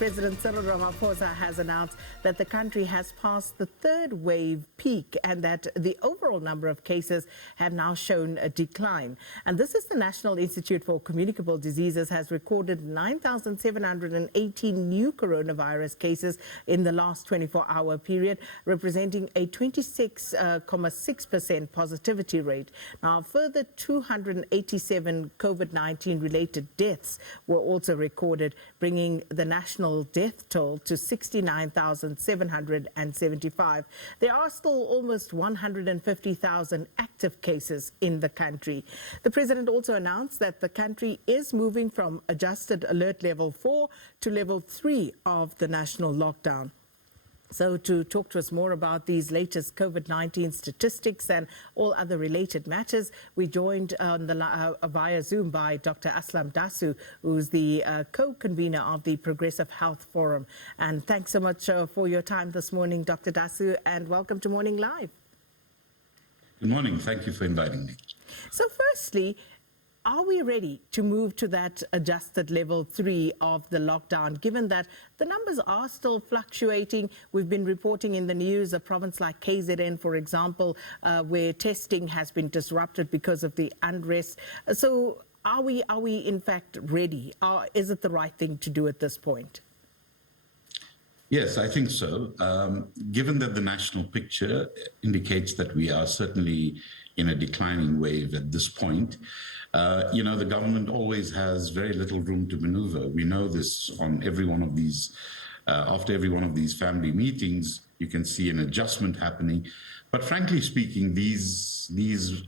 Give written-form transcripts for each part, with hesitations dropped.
President Cyril Ramaphosa has announced that the country has passed the third wave peak and that the overall number of cases have now shown a decline. And this is the National Institute for Communicable Diseases has recorded 9,718 new coronavirus cases in the last 24-hour period, representing a 26.6% positivity rate. Now, a further 287 COVID-19 related deaths were also recorded, bringing the national death toll to 69,775. There are still almost 150,000 active cases in the country. The president also announced that the country is moving from adjusted alert level 4 to level 3 of the national lockdown. So to talk to us more about these latest COVID-19 statistics and all other related matters, we joined on via Zoom by Dr. Aslam Dasoo, who's the co-convenor of the Progressive Health Forum. And thanks so much for your time this morning, Dr. Dasoo, and welcome to Morning Live. Good morning. Thank you for inviting me. So firstly, are we ready to move to that adjusted level 3 of the lockdown, given that the numbers are still fluctuating? We've been reporting in the news a province like KZN, for example, where testing has been disrupted because of the unrest. So are we in fact ready? Is it the right thing to do at this point? Yes, I think so. Given that the national picture indicates that we are certainly in a declining wave at this point, the government always has very little room to maneuver. We know this on every one of these, after every one of these family meetings, you can see an adjustment happening. But frankly speaking, these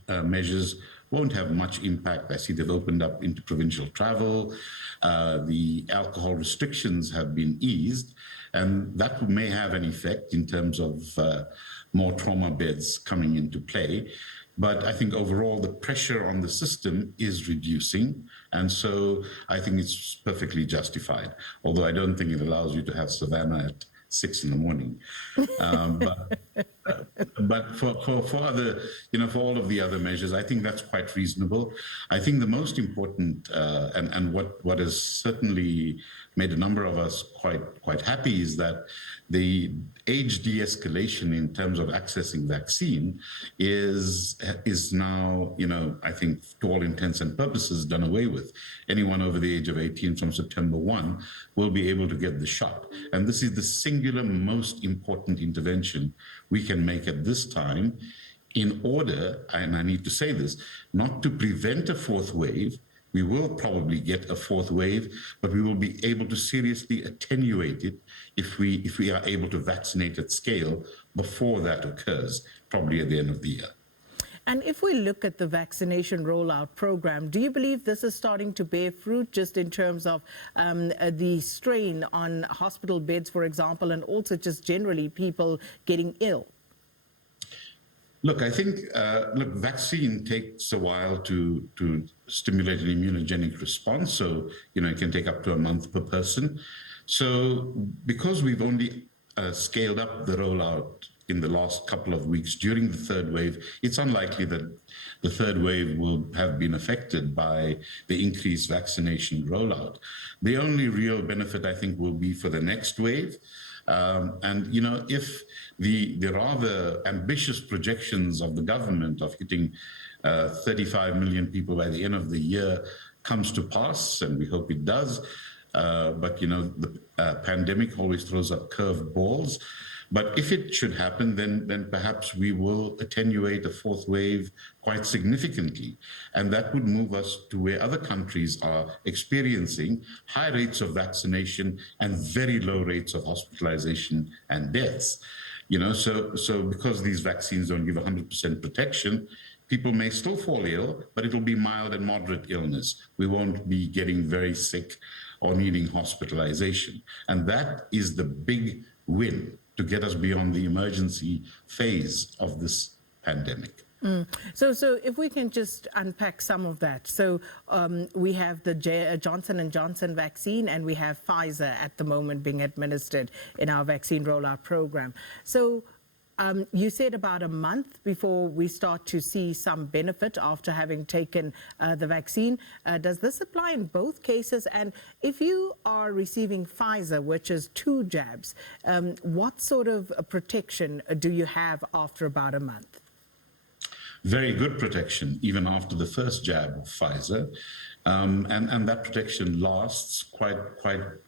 measures won't have much impact. I see they've opened up into provincial travel. The alcohol restrictions have been eased, and that may have an effect in terms of more trauma beds coming into play. But I think overall the pressure on the system is reducing, and so I think it's perfectly justified, although I don't think it allows you to have Savannah at 6 in the morning. But for other, for all of the other measures, I think that's quite reasonable. I think the most important and what has certainly made a number of us quite happy is that the age de-escalation in terms of accessing vaccine is now, I think to all intents and purposes done away with. Anyone over the age of 18 from September 1 will be able to get the shot. And this is the singular most important intervention we can make at this time in order, and I need to say this, not to prevent a fourth wave. We will probably get a fourth wave, but we will be able to seriously attenuate it if we are able to vaccinate at scale before that occurs, probably at the end of the year. And if we look at the vaccination rollout program, do you believe this is starting to bear fruit just in terms of the strain on hospital beds, for example, and also just generally people getting ill? Look, I think, vaccine takes a while to stimulate an immunogenic response. So, it can take up to a month per person. So because we've only scaled up the rollout in the last couple of weeks during the third wave, it's unlikely that the third wave will have been affected by the increased vaccination rollout. The only real benefit, I think, will be for the next wave. If the rather ambitious projections of the government of hitting 35 million people by the end of the year comes to pass, and we hope it does, but the pandemic always throws up curved balls. But if it should happen, then perhaps we will attenuate a fourth wave quite significantly. And that would move us to where other countries are experiencing high rates of vaccination and very low rates of hospitalization and deaths. So because these vaccines don't give 100% protection, people may still fall ill, but it'll be mild and moderate illness. We won't be getting very sick or needing hospitalization. And that is the big win to get us beyond the emergency phase of this pandemic. So if we can just unpack some of that. So we have the Johnson & Johnson vaccine, and we have Pfizer at the moment being administered in our vaccine rollout program. So You said about a month before we start to see some benefit after having taken the vaccine. Does this apply in both cases? And if you are receiving Pfizer, which is 2 jabs, what sort of protection do you have after about a month? Very good protection, even after the first jab of Pfizer. And that protection lasts quite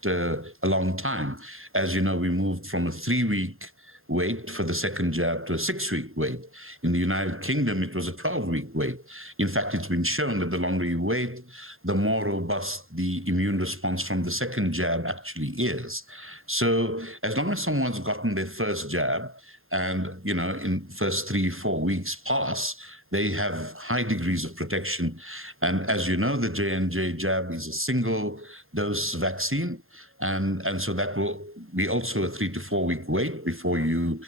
a long time. As you know, we moved from a 3-week wait for the second jab to a 6-week wait. In the United Kingdom, it was a 12-week wait. In fact, it's been shown that the longer you wait, the more robust the immune response from the second jab actually is. So as long as someone's gotten their first jab, and, you know, in first 3-4 weeks pass, they have high degrees of protection. And as you know, the J&J jab is a single-dose vaccine. And so that will be also a 3 to 4 week wait before you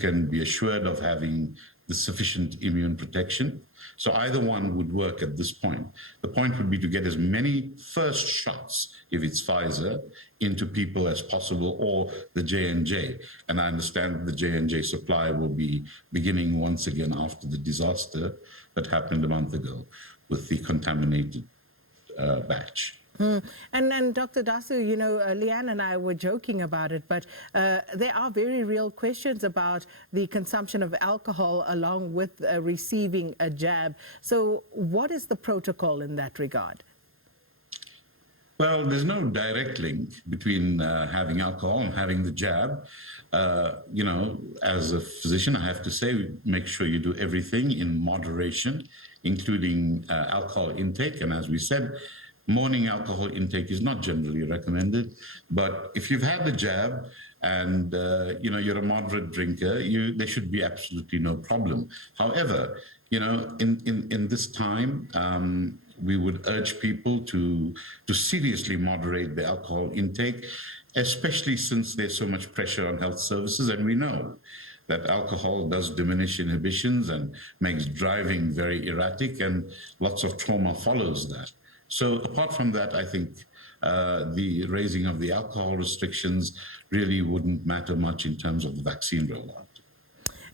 can be assured of having the sufficient immune protection. So either one would work at this point. The point would be to get as many first shots, if it's Pfizer, into people as possible, or the J&J. And I understand the J&J supply will be beginning once again after the disaster that happened a month ago with the contaminated batch. And Dr. Dasoo, you know, Leanne and I were joking about it, but there are very real questions about the consumption of alcohol along with receiving a jab. So what is the protocol in that regard? Well, there's no direct link between having alcohol and having the jab. You know, as a physician, I have to say, make sure you do everything in moderation, including alcohol intake. And as we said, morning alcohol intake is not generally recommended. But if you've had the jab and you know, you're a moderate drinker, there should be absolutely no problem. However, you know, in this time, we would urge people to seriously moderate the alcohol intake, especially since there's so much pressure on health services. And we know that alcohol does diminish inhibitions and makes driving very erratic, and lots of trauma follows that. So apart from that, I think the raising of the alcohol restrictions really wouldn't matter much in terms of the vaccine rollout.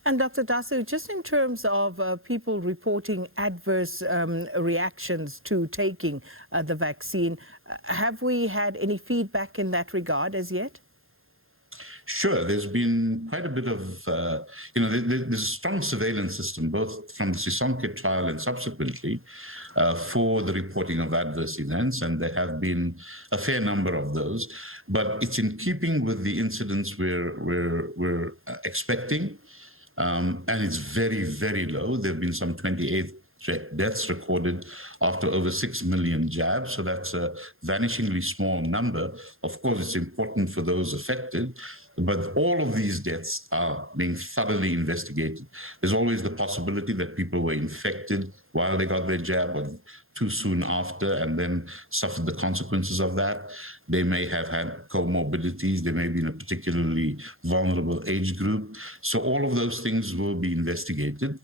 And Dr. Dasoo, just in terms of people reporting adverse reactions to taking the vaccine, have we had any feedback in that regard as yet? Sure, there's been quite a bit of, you know, there's a strong surveillance system, both from the Sisonke trial and subsequently, for the reporting of adverse events, and there have been a fair number of those. But it's in keeping with the incidents we're expecting, and it's very, very low. There have been some 28 deaths recorded after over 6 million jabs, so that's a vanishingly small number. Of course, it's important for those affected, but all of these deaths are being thoroughly investigated. There's always the possibility that people were infected while they got their jab or too soon after and then suffered the consequences of that. They may have had comorbidities. They may be in a particularly vulnerable age group. So all of those things will be investigated.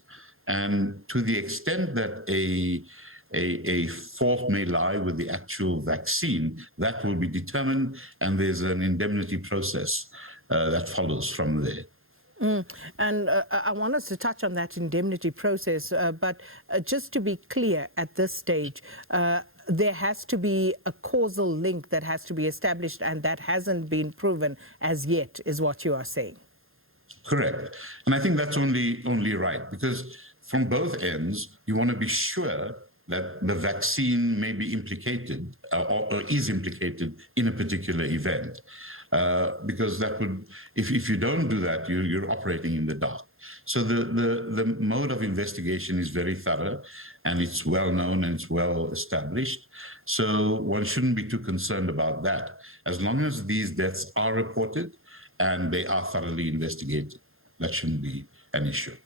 And to the extent that a fault may lie with the actual vaccine, that will be determined, and there's an indemnity process that follows from there. And I want us to touch on that indemnity process, but just to be clear at this stage, there has to be a causal link that has to be established, and that hasn't been proven as yet, is what you are saying. Correct. And I think that's only right, because from both ends, you want to be sure that the vaccine may be implicated or is implicated in a particular event. Because that would, if you don't do that, you're operating in the dark. So the mode of investigation is very thorough, and it's well known and it's well established. So one shouldn't be too concerned about that, as long as these deaths are reported and they are thoroughly investigated. That shouldn't be an issue.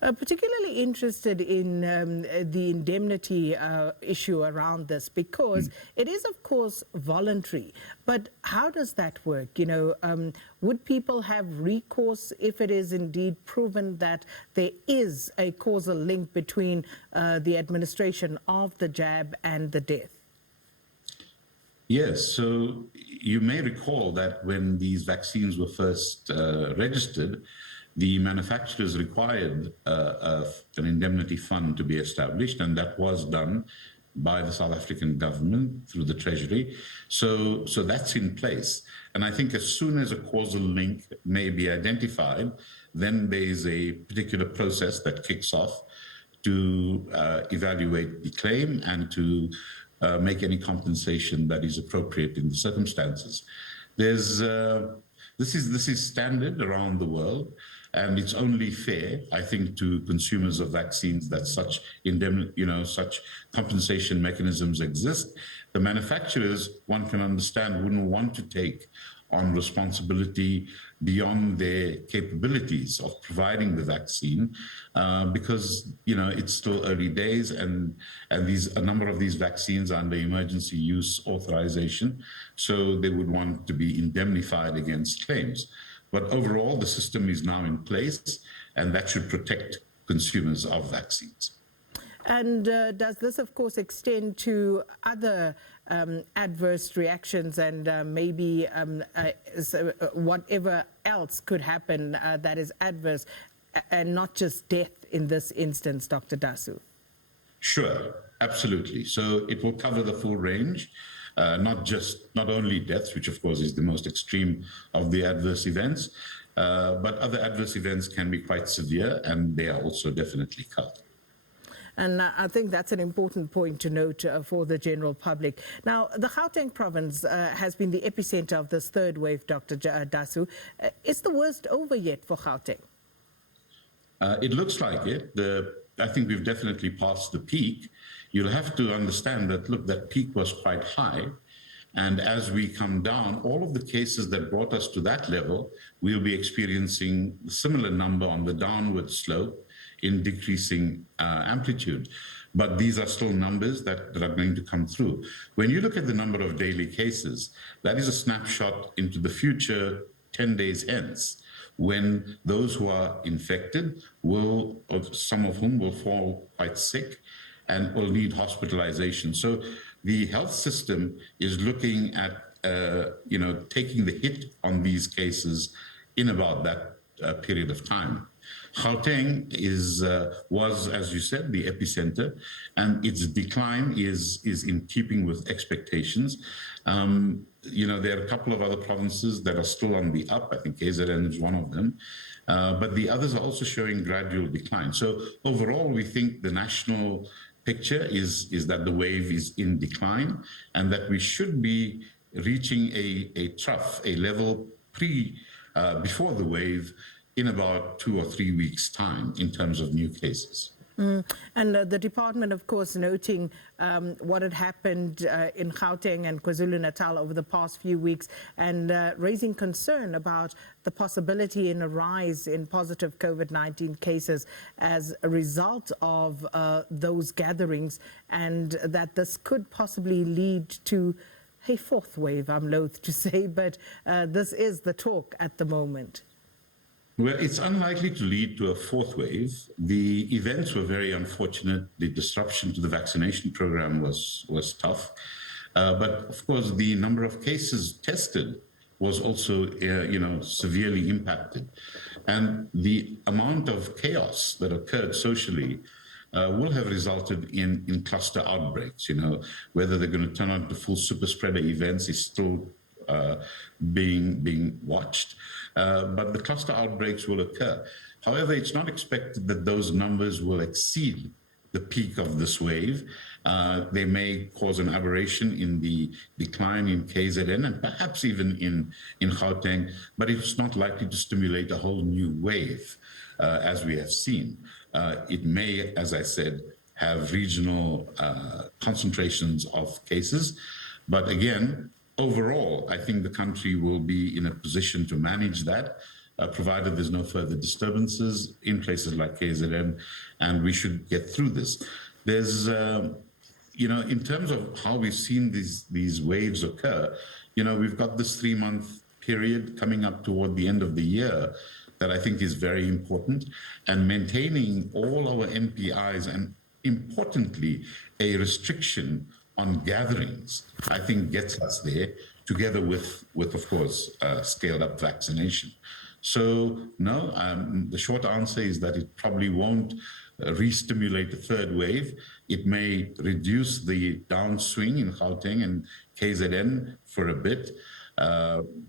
Particularly interested in the indemnity issue around this, because it is, of course, voluntary. But how does that work? You know, would people have recourse if it is indeed proven that there is a causal link between the administration of the jab and the death? Yes, so you may recall that when these vaccines were first registered, the manufacturers required an indemnity fund to be established, and that was done by the South African government through the Treasury. So that's in place. And I think as soon as a causal link may be identified, then there is a particular process that kicks off to evaluate the claim and to make any compensation that is appropriate in the circumstances. This is standard around the world, and it's only fair, I think, to consumers of vaccines that such such compensation mechanisms exist. The manufacturers, one can understand, wouldn't want to take on responsibility beyond their capabilities of providing the vaccine, because it's still early days, and a number of these vaccines are under emergency use authorization, so they would want to be indemnified against claims. But overall, the system is now in place, and that should protect consumers of vaccines. And does this, of course, extend to other adverse reactions and maybe whatever else could happen that is adverse, and not just death in this instance, Dr. Dasoo? Sure, absolutely. So it will cover the full range, not only deaths, which of course is the most extreme of the adverse events, but other adverse events can be quite severe, and they are also definitely covered. And I think that's an important point to note for the general public. Now, the Gauteng province has been the epicenter of this third wave, Dr. Dasoo. Is the worst over yet for Gauteng? It looks like it. I think we've definitely passed the peak. You'll have to understand that, look, that peak was quite high. And as we come down, all of the cases that brought us to that level, we'll be experiencing a similar number on the downward slope in decreasing amplitude. But these are still numbers that are going to come through. When you look at the number of daily cases, that is a snapshot into the future 10 days hence, when those who are infected or some of whom will fall quite sick and will need hospitalization. So the health system is looking at, taking the hit on these cases in about that period of time. Gauteng was, as you said, the epicenter, and its decline is in keeping with expectations. There are a couple of other provinces that are still on the up. I think KZN is one of them, but the others are also showing gradual decline. So overall, we think the national picture is that the wave is in decline, and that we should be reaching a trough, a level before the wave, in about 2 or 3 weeks' time in terms of new cases. And the department, of course, noting what had happened in Gauteng and KwaZulu-Natal over the past few weeks, and raising concern about the possibility in a rise in positive COVID-19 cases as a result of those gatherings, and that this could possibly lead to a fourth wave, I'm loath to say, but this is the talk at the moment. Well, it's unlikely to lead to a fourth wave. The events were very unfortunate. The disruption to the vaccination program was tough. But of course, the number of cases tested was also, severely impacted. And the amount of chaos that occurred socially will have resulted in cluster outbreaks. Whether they're going to turn out into full super spreader events is still being watched. But the cluster outbreaks will occur. However, it's not expected that those numbers will exceed the peak of this wave. They may cause an aberration in the decline in KZN and perhaps even in Gauteng, but it's not likely to stimulate a whole new wave, as we have seen. It may, as I said, have regional concentrations of cases. But again, overall, I think the country will be in a position to manage that, provided there's no further disturbances in places like KZN, and we should get through this. There's, in terms of how we've seen these waves occur, we've got this 3-month period coming up toward the end of the year that I think is very important, and maintaining all our MPIs, and importantly, a restriction on gatherings, I think gets us there, together with of course, scaled up vaccination. So no, the short answer is that it probably won't re-stimulate the third wave. It may reduce the downswing in Gauteng and KZN for a bit,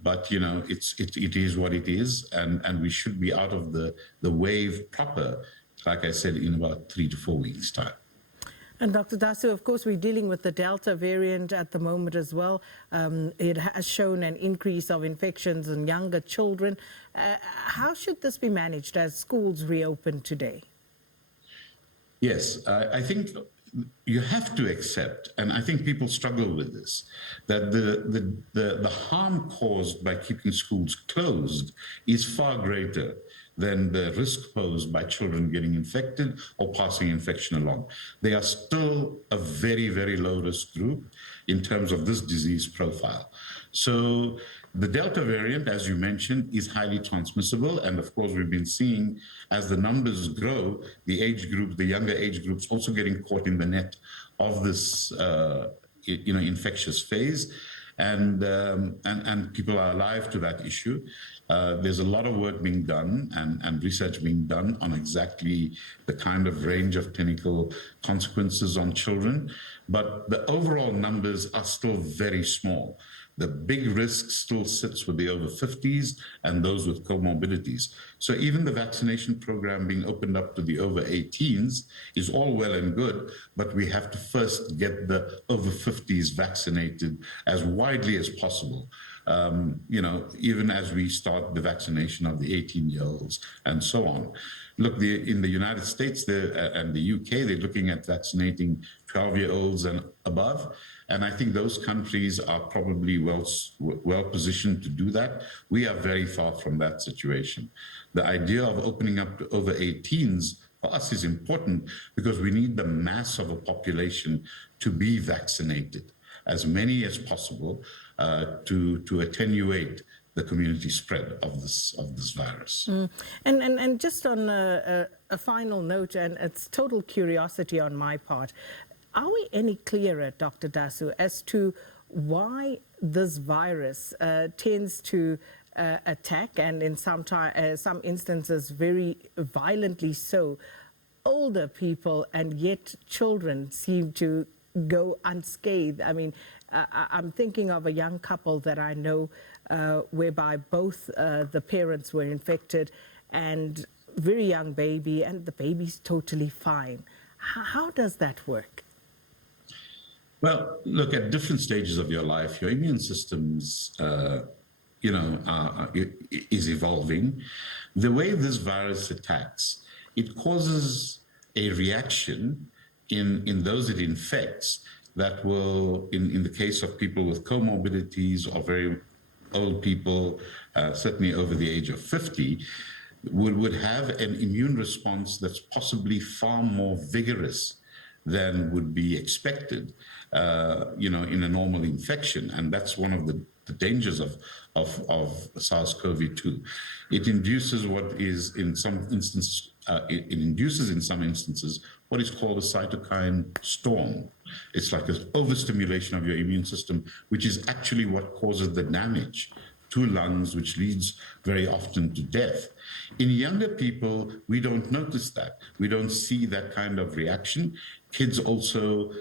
but you know, it is what it is, and we should be out of the wave proper, like I said, in about 3 to 4 weeks' time. And Dr. Dasoo, of course, we're dealing with the Delta variant at the moment as well. It has shown an increase of infections in younger children. How should this be managed as schools reopen today? Yes, I think you have to accept, and I think people struggle with this, that the harm caused by keeping schools closed is far greater than the risk posed by children getting infected or passing infection along. They are still a very, very low risk group in terms of this disease profile. So the Delta variant, as you mentioned, is highly transmissible. And of course, we've been seeing as the numbers grow, the age group, the younger age groups also getting caught in the net of this infectious phase. And people are alive to that issue. There's a lot of work being done and research being done on exactly the kind of range of clinical consequences on children, but the overall numbers are still very small. The big risk still sits with the over 50s and those with comorbidities. So even the vaccination program being opened up to the over 18s is all well and good, but we have to first get the over 50s vaccinated as widely as possible. Even as we start the vaccination of the 18-year-olds and so on. Look, in the United States and the UK, they're looking at vaccinating 12-year-olds and above. And I think those countries are probably well positioned to do that. We are very far from that situation. The idea of opening up to over 18s for us is important because we need the mass of a population to be vaccinated, as many as possible, to attenuate the community spread of this virus. And just on a final note, and it's total curiosity on my part, are we any clearer, Dr. Dasoo, as to why this virus tends to attack, and in some instances very violently so, older people, and yet children seem to go unscathed? I mean, I'm thinking of a young couple that I know whereby both the parents were infected and very young baby, and the baby's totally fine. How does that work? Well, look, at different stages of your life, your immune systems, is evolving. The way this virus attacks, it causes a reaction in those it infects that will, in the case of people with comorbidities or very old people, certainly over the age of 50, would have an immune response that's possibly far more vigorous than would be expected, in a normal infection. And that's one of the dangers of SARS-CoV-2. It induces what is in some instances, what is called a cytokine storm. It's like an overstimulation of your immune system, which is actually what causes the damage to lungs, which leads very often to death. In younger people, we don't notice that. We don't see that kind of reaction. Kids also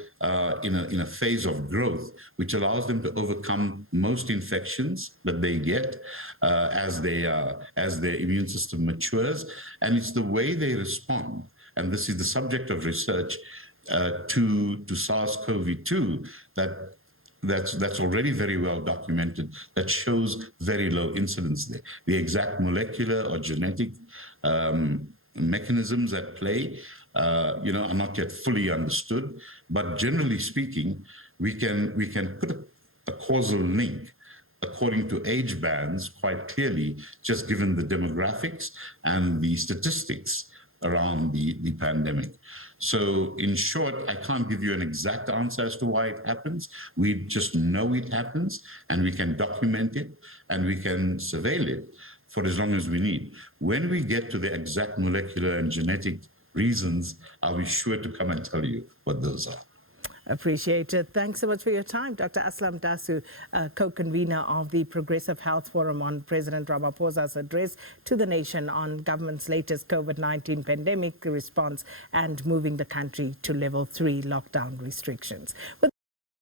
in a phase of growth, which allows them to overcome most infections that they get as their immune system matures. And it's the way they respond. And this is the subject of research to SARS-CoV-2 that's already very well documented, that shows very low incidence there. The exact molecular or genetic mechanisms at play are not yet fully understood, but generally speaking, we can put a causal link according to age bands quite clearly, just given the demographics and the statistics around the pandemic. So in short, I can't give you an exact answer as to why it happens. We just know it happens, and we can document it, and we can surveil it for as long as we need. When we get to the exact molecular and genetic reasons, I'll be sure to come and tell you what those are. Appreciate it. Thanks so much for your time, Dr. Aslam Dasoo, co-convenor of the Progressive Health Forum, on President Ramaphosa's address to the nation on government's latest COVID-19 pandemic response and moving the country to level 3 lockdown restrictions.